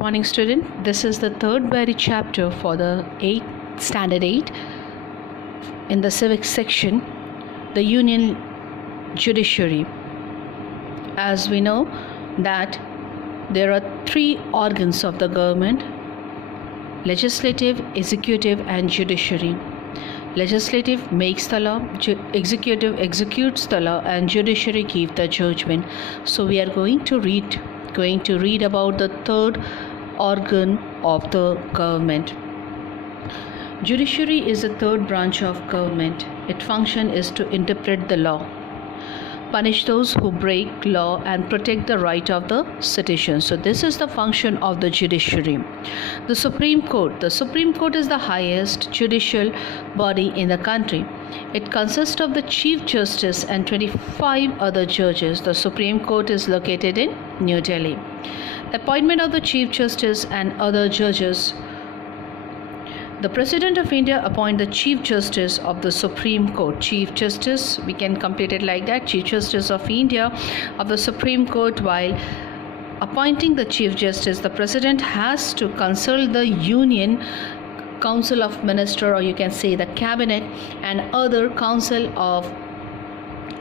morning, student. This is the third very chapter for the standard 8 in the civic section, the Union Judiciary. As we know that there are three organs of the government: legislative, executive and judiciary. Legislative makes the law, executive executes the law, and judiciary gives the judgment. So we are going to read about the third organ of the government. Judiciary is the third branch of government. Its function is to interpret the law, punish those who break law, and protect the right of the citizens. So this is the function of the judiciary. The Supreme Court. The Supreme Court is the highest judicial body in the country. It consists of the Chief Justice and 25 other judges. The Supreme Court is located in New Delhi. Appointment of the Chief Justice and other judges. The President of India appoints the Chief Justice of the Supreme Court. Chief Justice, we can complete it like that, Chief Justice of India of the Supreme Court. While appointing the Chief Justice, the President has to consult the Union Council of Ministers, or you can say the Cabinet, and other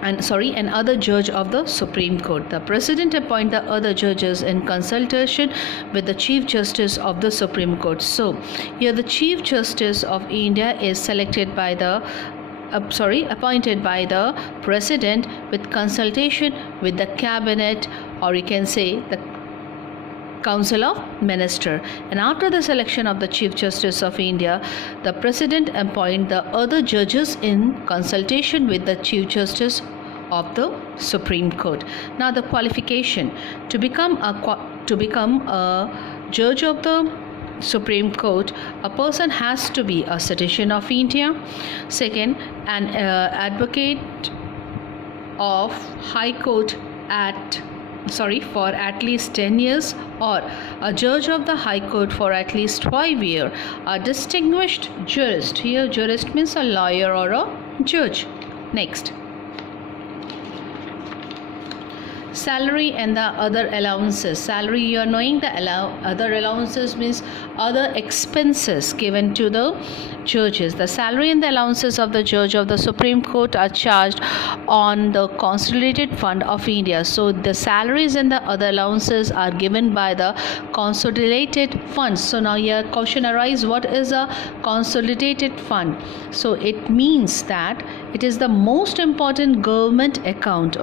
other judge of the Supreme Court. The President appoints the other judges in consultation with the Chief Justice of the Supreme Court. So here the Chief Justice of India is appointed by the President with consultation with the Cabinet, or you can say the Council of Ministers. And after the selection of the Chief Justice of India, the President appoints the other judges in consultation with the Chief Justice of the Supreme Court. Now the qualification to become a judge of the Supreme Court, a person has to be a citizen of India. Second, an advocate of High Court for at least 10 years, or a judge of the High Court for at least 5 years, a distinguished jurist. Here jurist means a lawyer or a judge. Next, salary and the other allowances. Salary, you are knowing. The other allowances means other expenses given to the judges. The salary and the allowances of the judge of the Supreme Court are charged on the Consolidated Fund of India. So the salaries and the other allowances are given by the Consolidated Fund. So now here question arises, what is a Consolidated Fund? So it means that it is the most important government account,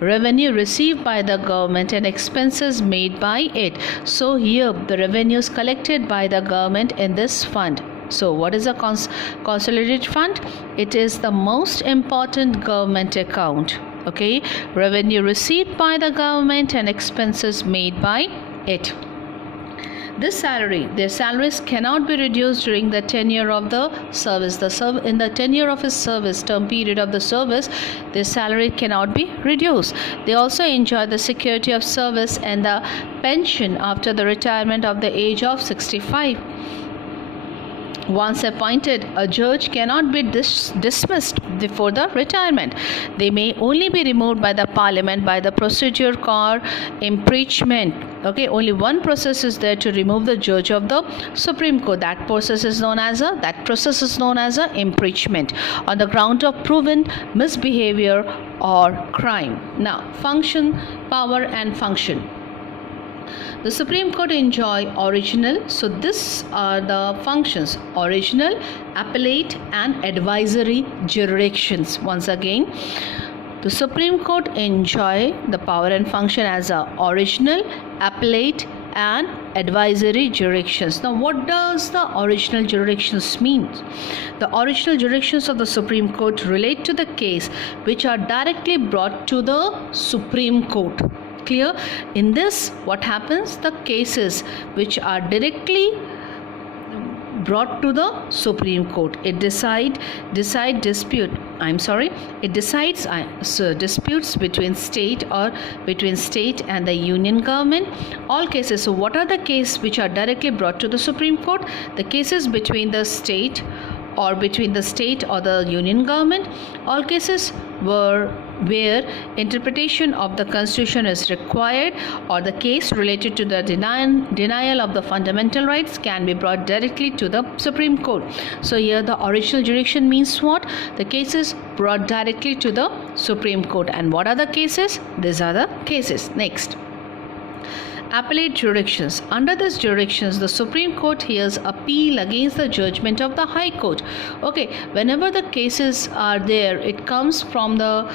revenue received by the government and expenses made by it. So here the revenues collected by the government in this fund. So what is a consolidated fund? It is the most important government account, revenue received by the government and expenses made by it. Their salaries cannot be reduced during the tenure of the service. In the tenure of his service, term period of the service, their salary cannot be reduced. They also enjoy the security of service and the pension after the retirement of the age of 65. Once appointed, a judge cannot be dismissed before the retirement. They may only be removed by the Parliament by the procedure called impeachment. Only one process is there to remove the judge of the Supreme Court. That process is known as a impeachment on the ground of proven misbehavior or crime. Now, function, power and function. The Supreme Court enjoy original, so these are the functions: original, appellate and advisory jurisdictions. Once again, the Supreme Court enjoy the power and function as a original, appellate and advisory jurisdictions. Now what does the original jurisdictions mean? The original jurisdictions of the Supreme Court relate to the case which are directly brought to the Supreme Court. Clear? In this, what happens? The cases which are directly brought to the Supreme Court, it decides disputes between state and the union government. All cases. So what are the cases which are directly brought to the Supreme Court? The cases between the state or the union government. All cases where interpretation of the Constitution is required, or the case related to the denial of the fundamental rights can be brought directly to the Supreme Court. So here the original jurisdiction means what? The case is brought directly to the Supreme Court. And what are the cases? These are the cases. Next, appellate jurisdictions. Under these jurisdictions, the Supreme Court hears appeal against the judgment of the High Court. Okay, whenever the cases are there, it comes from the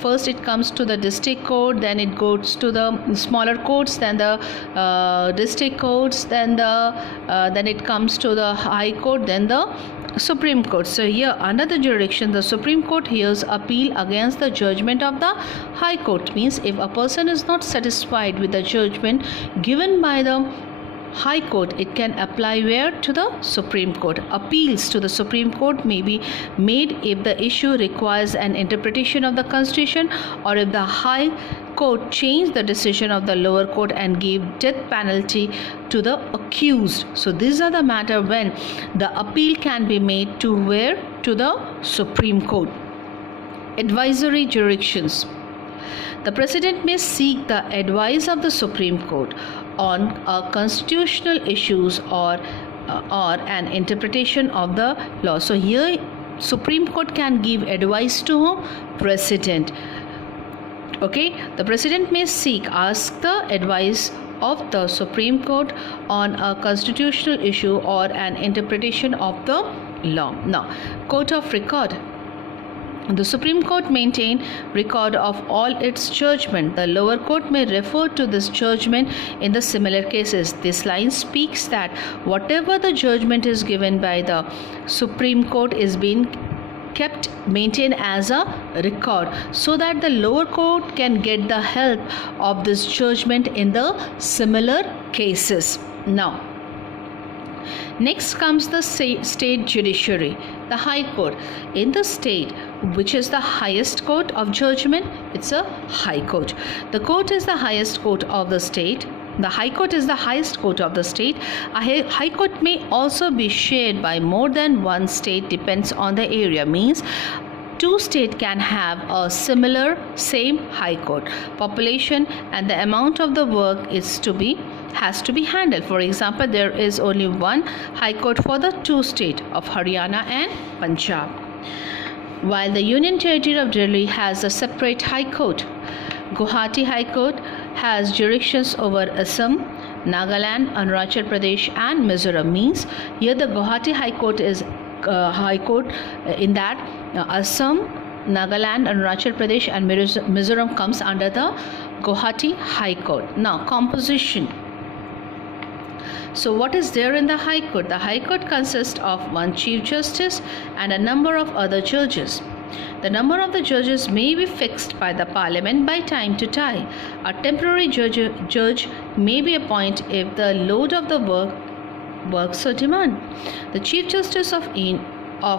first it comes to the district court, then it goes to the smaller courts, then the district courts, then it comes to the High Court, then the Supreme Court. So here under the jurisdiction, the Supreme Court hears appeal against the judgment of the High Court. Means if a person is not satisfied with the judgment given by the High Court, it can apply where? To the Supreme Court. Appeals to the Supreme Court may be made if the issue requires an interpretation of the Constitution, or if the High Court changed the decision of the lower court and gave death penalty to the accused. So these are the matter when the appeal can be made to where? To the Supreme Court. Advisory jurisdictions. The President may seek the advice of the Supreme Court on constitutional issues or an interpretation of the law. So here Supreme Court can give advice to whom? President. Okay, the President may ask the advice of the Supreme Court on a constitutional issue or an interpretation of the law. Now, Court of Record. The Supreme Court maintain record of all its judgment. The lower court may refer to this judgment in the similar cases. This line speaks that whatever the judgment is given by the Supreme Court is being maintained as a record, so that the lower court can get the help of this judgment in the similar cases. Now, next comes the state judiciary, the High Court. In the state, which is the highest court of judgment, it's a High Court. The court is the highest court of the state. The High Court is the highest court of the state. A High Court may also be shared by more than one state, depends on the area. Means two states can have a same High Court. Population and the amount of the work has to be handled. For example, there is only one High Court for the two states of Haryana and Punjab, while the Union Territory of Delhi has a separate High Court. Guwahati High Court has jurisdictions over Assam, Nagaland, Arunachal Pradesh and Mizoram. Means here the Guwahati High Court is High Court in that Assam, Nagaland, Arunachal Pradesh and Mizoram comes under the Guwahati High Court. Now, composition. So what is there in the High Court? The High Court consists of one Chief Justice and a number of other judges. The number of the judges may be fixed by the Parliament by time to time. A temporary judge may be appointed if the load of the work so demand. The Chief Justice of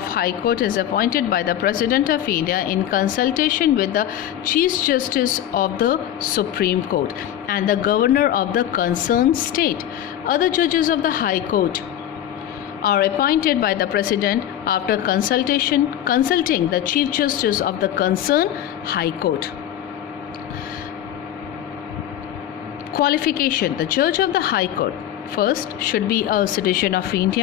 High Court is appointed by the President of India in consultation with the Chief Justice of the Supreme Court and the Governor of the concerned state. Other judges of the High Court are appointed by the President after consulting the Chief Justice of the concerned High Court. Qualification. The judge of the High Court first should be a citizen of India.